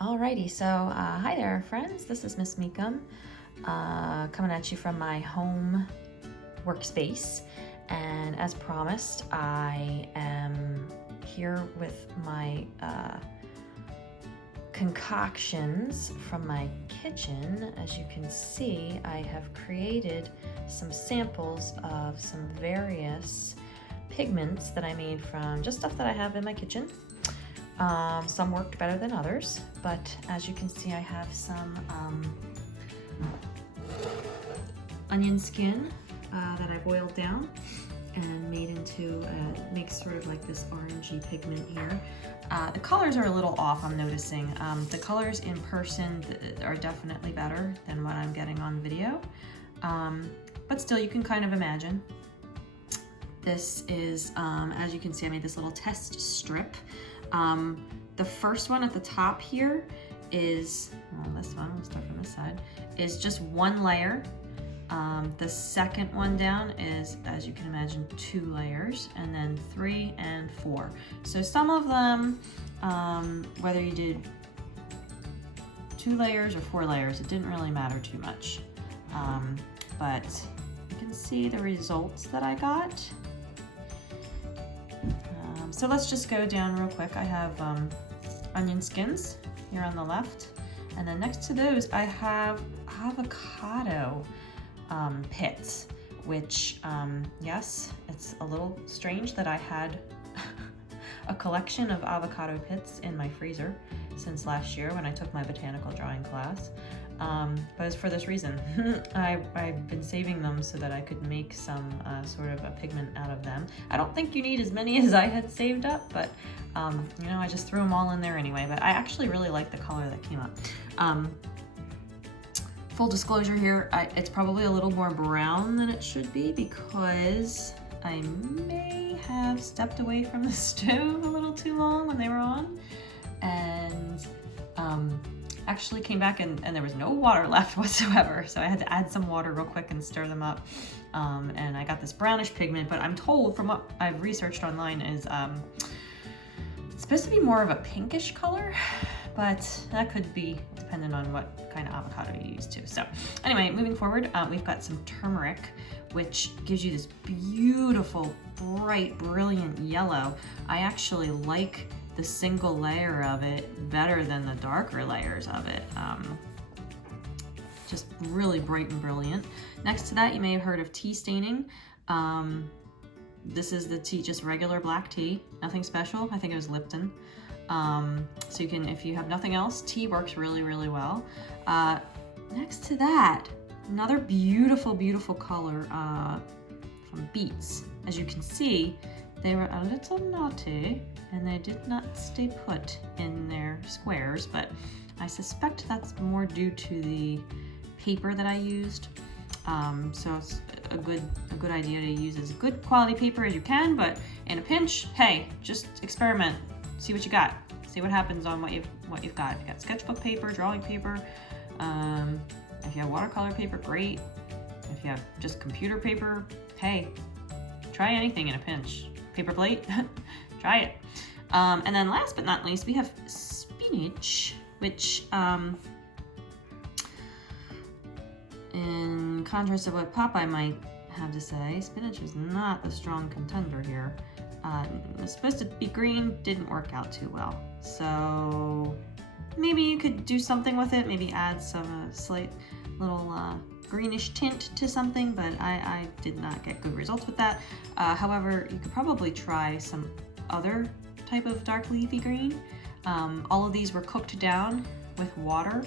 Alrighty, so hi there friends, this is Miss Meekum coming at you from my home workspace, and as promised I am here with my concoctions from my kitchen. As you can see, I have created some samples of some various pigments that I made from just stuff that I have in my kitchen. Some worked better than others, but as you can see, I have some onion skin that I boiled down and made into, makes sort of like this orangey pigment here. The colors are a little off, I'm noticing. The colors in person are definitely better than what I'm getting on video, but still you can kind of imagine. This is, as you can see, I made this little test strip. The first one at the top here is, well, this one, we'll start from this side, is just one layer. The second one down is, as you can imagine, 2 layers, and then 3 and 4. So some of them, whether you did 2 layers or 4 layers, it didn't really matter too much. But you can see the results that I got. So let's just go down real quick. I have onion skins here on the left, and then next to those I have avocado pits, which yes, it's a little strange that I had a collection of avocado pits in my freezer since last year when I took my botanical drawing class. But it's for this reason. I've been saving them so that I could make some sort of a pigment out of them. I don't think you need as many as I had saved up, but you know, I just threw them all in there anyway. But I actually really like the color that came up. Full disclosure here, it's probably a little more brown than it should be because I may have stepped away from the stove a little too long when they were on, and actually came back and there was no water left whatsoever, so I had to add some water real quick and stir them up, and I got this brownish pigment, but I'm told from what I've researched online is it's supposed to be more of a pinkish color, but that could be dependent on what kind of avocado you use too. So anyway, moving forward, we've got some turmeric, which gives you this beautiful, bright, brilliant yellow. I actually like the single layer of it better than the darker layers of it. Just really bright and brilliant. Next to that, you may have heard of tea staining. This is the tea, just regular black tea, nothing special. I think it was Lipton. So you can, if you have nothing else, tea works really, really well. Next to that, another beautiful, beautiful color from beets. As you can see, they were a little naughty and they did not stay put in their squares, but I suspect that's more due to the paper that I used. So it's a good idea to use as good quality paper as you can, but in a pinch, hey, just experiment, see what you got, see what happens on what you've got. If you got sketchbook paper, drawing paper, if you have watercolor paper, great. If you have just computer paper, hey, try anything in a pinch. Paper plate, try it. And then last but not least, we have spinach, which in contrast to what Popeye might have to say, spinach is not the strong contender here. It was supposed to be green, didn't work out too well. So maybe you could do something with it, maybe add some slight little greenish tint to something, but I did not get good results with that. However, you could probably try some other type of dark leafy green. All of these were cooked down with water,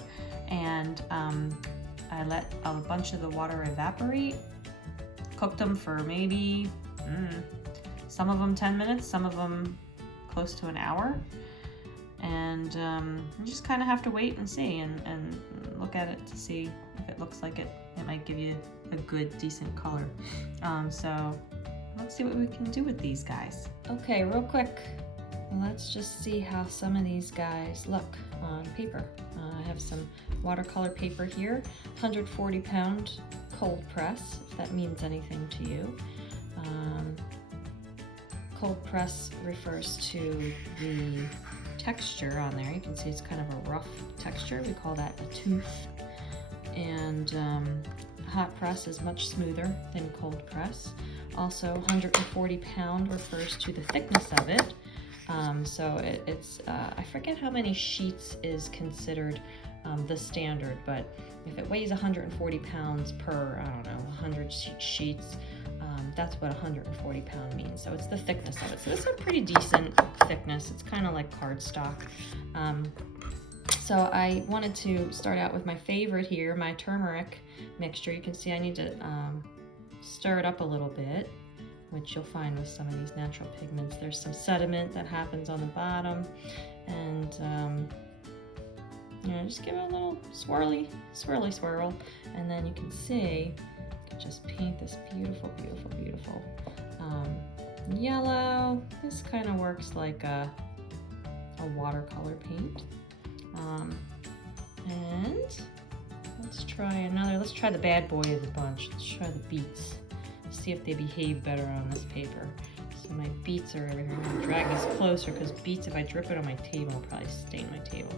and I let a bunch of the water evaporate. Cooked them for maybe, some of them 10 minutes, some of them close to an hour. And you just kind of have to wait and see and look at it to see if it looks like it might give you a good, decent color. So let's see what we can do with these guys. Okay, real quick, let's just see how some of these guys look on paper. I have some watercolor paper here, 140 pound cold press, if that means anything to you. Cold press refers to the texture on there. You can see it's kind of a rough texture. We call that a tooth. And hot press is much smoother than cold press. Also, 140 pound refers to the thickness of it. So it's I forget how many sheets is considered the standard, but if it weighs 140 pounds per, I don't know, 100 sheets, that's what 140 pound means. So it's the thickness of it. So it's a pretty decent thickness. It's kind of like cardstock. So I wanted to start out with my favorite here, my turmeric mixture. You can see I need to stir it up a little bit, which you'll find with some of these natural pigments. There's some sediment that happens on the bottom, and just give it a little swirly swirl, and then you can see, you can just paint this beautiful yellow. This kind of works like a watercolor paint. And let's try the bad boy of the bunch. Let's try the beets. See if they behave better on this paper. So my beets are over here. I'm gonna drag this closer because beets, if I drip it on my table, will probably stain my table.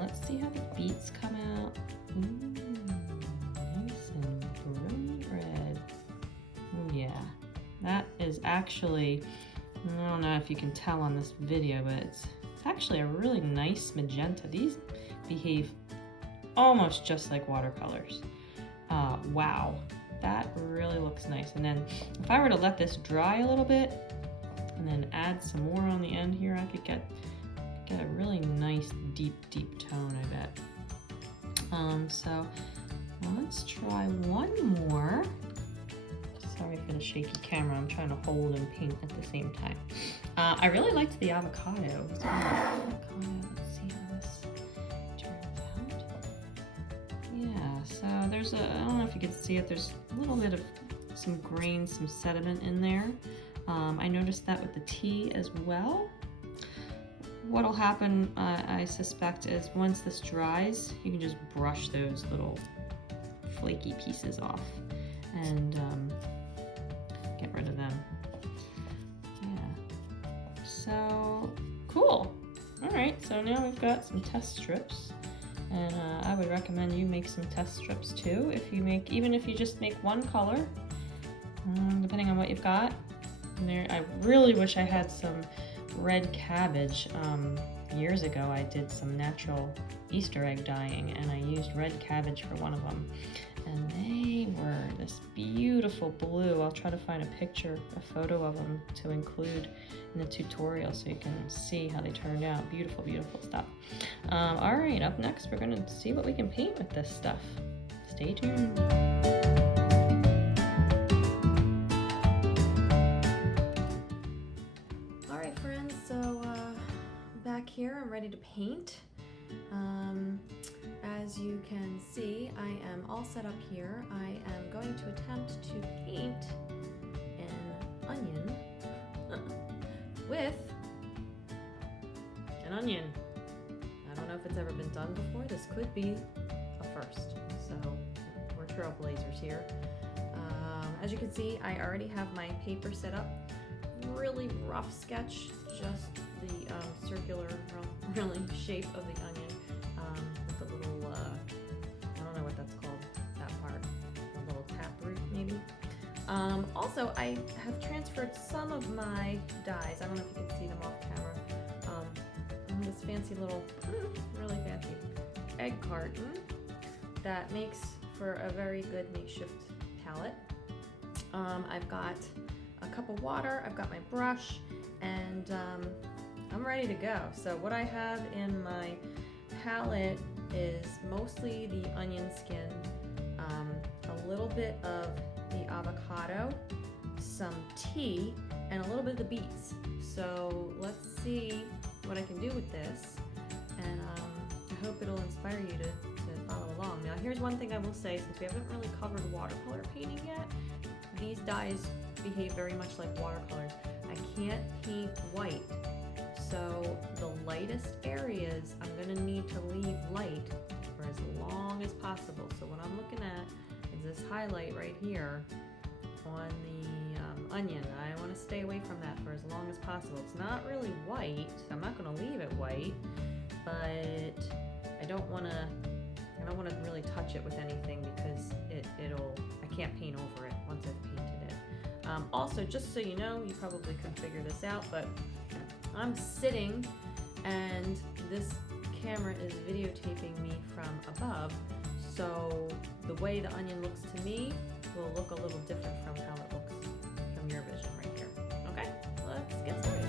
Let's see how the beets come out. Nice and brilliant red. Ooh, yeah, that is actually, I don't know if you can tell on this video, but it's actually a really nice magenta. These behave almost just like watercolors. Wow, that really looks nice. And then if I were to let this dry a little bit and then add some more on the end here, I could get a really nice deep tone, I bet. So let's try one more. Sorry for the shaky camera. I'm trying to hold and paint at the same time. I really liked the avocado. Let's see how this turns out. Yeah, so there's I don't know if you can see it, there's a little bit of some grains, some sediment in there. I noticed that with the tea as well. What'll happen, I suspect, is once this dries, you can just brush those little flaky pieces off and get rid of them. Yeah. So cool. All right. So now we've got some test strips, and I would recommend you make some test strips too. Even if you just make one color, depending on what you've got. And there, I really wish I had some red cabbage. Years ago I did some natural Easter egg dyeing, and I used red cabbage for one of them, and they were this beautiful blue. I'll try to find a photo of them to include in the tutorial so you can see how they turned out. Beautiful stuff. All right, up next we're gonna see what we can paint with this stuff. Stay tuned. Here I'm ready to paint. As you can see, I am all set up here. I am going to attempt to paint an onion with an onion. I don't know if it's ever been done before. This could be a first, so we're trailblazers here. As you can see, I already have my paper set up. Really rough sketch, just the circular, really shape of the onion with the little, I don't know what that's called, that part, a little tap root maybe. Also, I have transferred some of my dyes. I don't know if you can see them off camera. This fancy little, really fancy egg carton that makes for a very good makeshift palette. I've got a cup of water, I've got my brush, and I'm ready to go. So what I have in my palette is mostly the onion skin, a little bit of the avocado, some tea, and a little bit of the beets. So let's see what I can do with this, and I hope it'll inspire you to follow along. Now here's one thing I will say, since we haven't really covered watercolor painting yet, these dyes behave very much like watercolors. I can't paint white, so the lightest areas I'm going to need to leave light for as long as possible. So what I'm looking at is this highlight right here on the onion. I want to stay away from that for as long as possible. It's not really white, so I'm not going to leave it white, but I don't want to really touch it with anything because I can't paint over it once I've painted it. Also, just so you know, you probably could figure this out, but I'm sitting and this camera is videotaping me from above, so the way the onion looks to me will look a little different from how it looks from your vision right here. Okay, let's get started.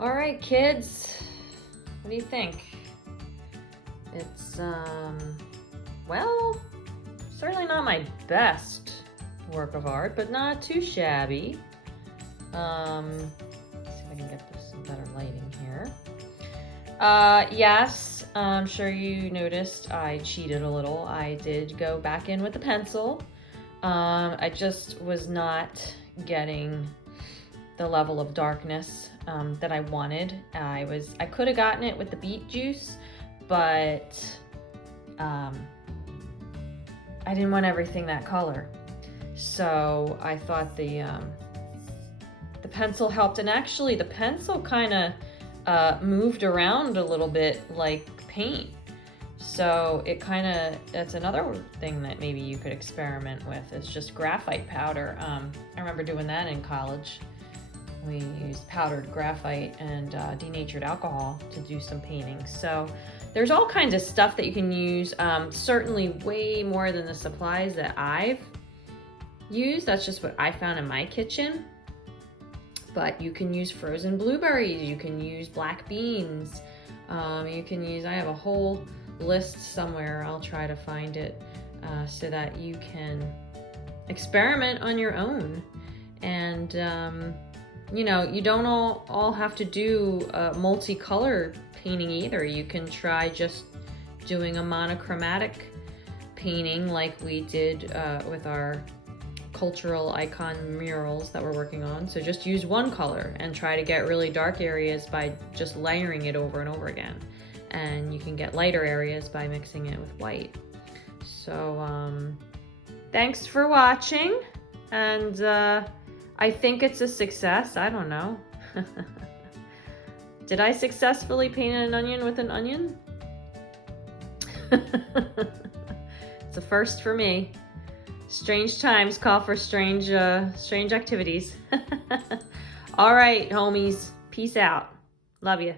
All right, kids, what do you think? It's, well, certainly not my best work of art, but not too shabby. Let's see if I can get this some better lighting here. Yes, I'm sure you noticed I cheated a little. I did go back in with the pencil. I just was not getting the level of darkness that I wanted. I could have gotten it with the beet juice, but I didn't want everything that color. So I thought the pencil helped, and actually the pencil kind of moved around a little bit like paint. So that's another thing that maybe you could experiment with, is just graphite powder. I remember doing that in college. We used powdered graphite and denatured alcohol to do some paintings. So there's all kinds of stuff that you can use, certainly way more than the supplies that I've used. That's just what I found in my kitchen. But you can use frozen blueberries, you can use black beans, you can use, I have a whole list somewhere, I'll try to find it, so that you can experiment on your own. And you know, you don't all have to do a multicolor painting either. You can try just doing a monochromatic painting like we did with our cultural icon murals that we're working on. So just use one color and try to get really dark areas by just layering it over and over again. And you can get lighter areas by mixing it with white. So thanks for watching, and I think it's a success. I don't know. Did I successfully paint an onion with an onion? It's a first for me. Strange times call for strange activities. All right, homies. Peace out. Love you.